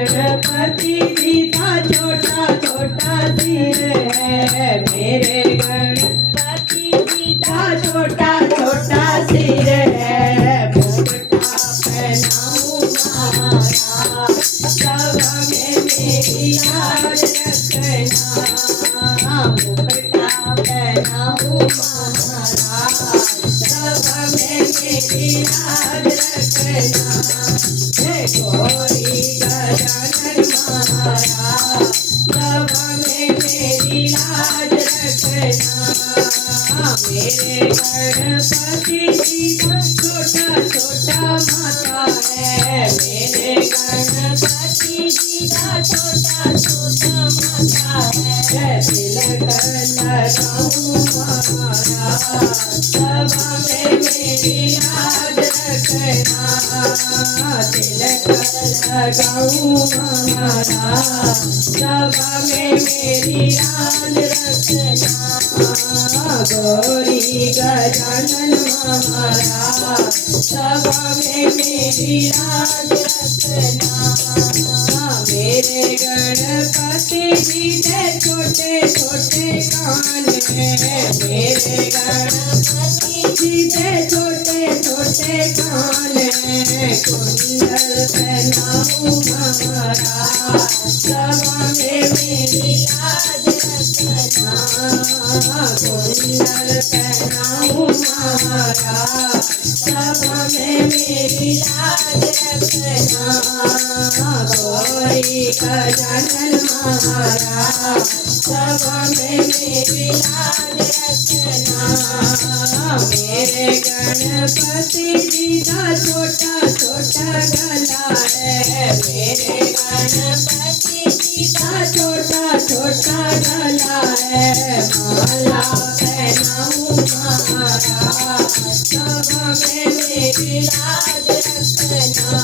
गणपति जी का छोटा छोटा सिर है, मेरे गणपति जी का छोटा छोटा सिर है। मुकुटा पहनाऊं महाराज, सब में मेरी लाज रखना। मुकुटा पहनाऊं महाराज, सब में मेरी लाज रखना। गौरी गजानन महाराज, सब में मेरी लाज रखना। मेरे गणपति जी का छोटा छोटा माथा है, मेरे गणपति जी का छोटा छोटा माथा है। तिलक लगाऊं महाराज, सब में मेरी लाज रखना। तिलक लगाऊं महाराज, सब में मेरी लाज रखना। गौरी गजानन महाराज, सब में मेरी लाज रखना। मेरे गणपति जी के छोटे छोटे कान हैं, मेरे गणपति जी के छोटे छोटे कान हैं। कुंडल पहनाऊं महाराज, सब में मेरी लाज रखना। कुंडल पहनाऊं महाराज, सब में मेरी लाज रखना। गौरी गजानन महाराज, सब में मेरी लाज रखना। मेरे गणपति जी का छोटा छोटा गला है, मेरे गणपति जी का छोटा छोटा गला है। माला पहनाऊं महाराज, सब में मेरी लाज रखना।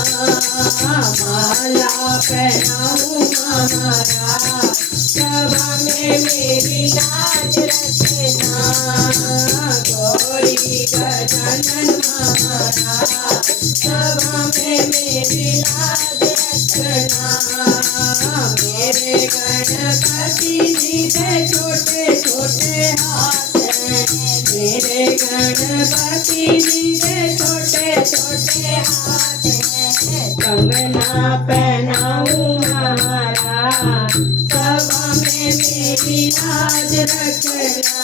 माला पहनाऊं महाराज, सब में मेरी लाज रखना। गौरी गजानन महाराज, सब में मेरी लाज रखना। मेरे गणपति जी के छोटे छोटे हाथ हैं, मेरे गणपति जी के छोटे छोटे हाथ हैं। कंगना पहनाऊं महाराज, सब में मेरी लाज रखना।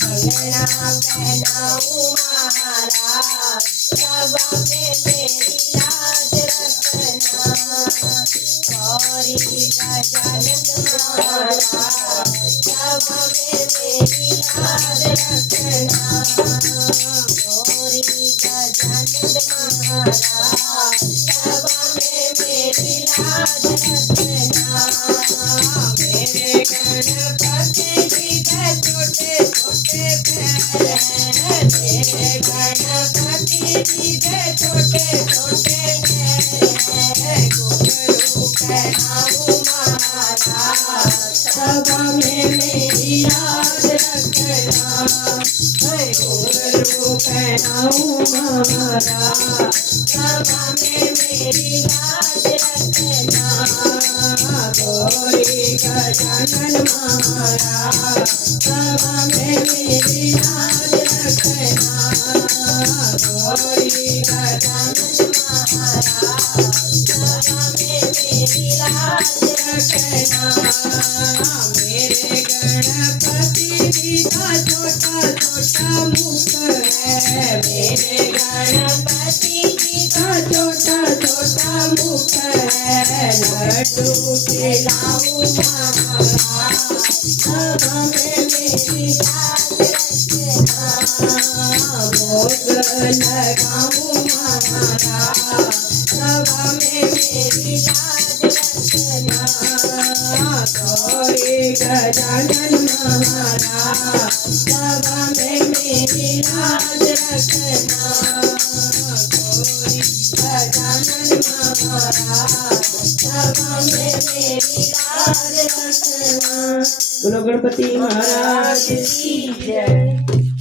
कंगना पहनाऊं महाराज, सब में मेरी लाज रखना। गौरी गजानन महाराज, सब में मेरी लाज रखना। गौरी गजानन महाराज, सब में मेरी लाज रखना। मेरे गणपति जी के छोटे छोटे पैर हैं, मेरे गणपति जी के छोटे छोटे पैर हैं। घुंघरू पहनाऊं महाराज, सब में मेरी लाज रखना। घुंघरू पहनाऊं महाराज, सब में मेरी लाज रखना। गौरी गजानन महाराज, सब में मेरी लाज रखना। गौरी गजानन महाराज, सब में मेरी लाज रखना। मेरे गणपति जी का छोटा छोटा मुख है, मेरे गणपति जी का छोटा छोटा मुख है। लड्डू खिलाऊं महाराज, सब में मेरी लाज रखना। भोग लगाऊं महाराज, सब में मेरी लाज रखना। गौरी गजानन महाराज, सब में मेरी लाज रखना। गौरी गजानन महाराज, सब में मेरी लाज रखना। बोलो गणपति महाराज की जय।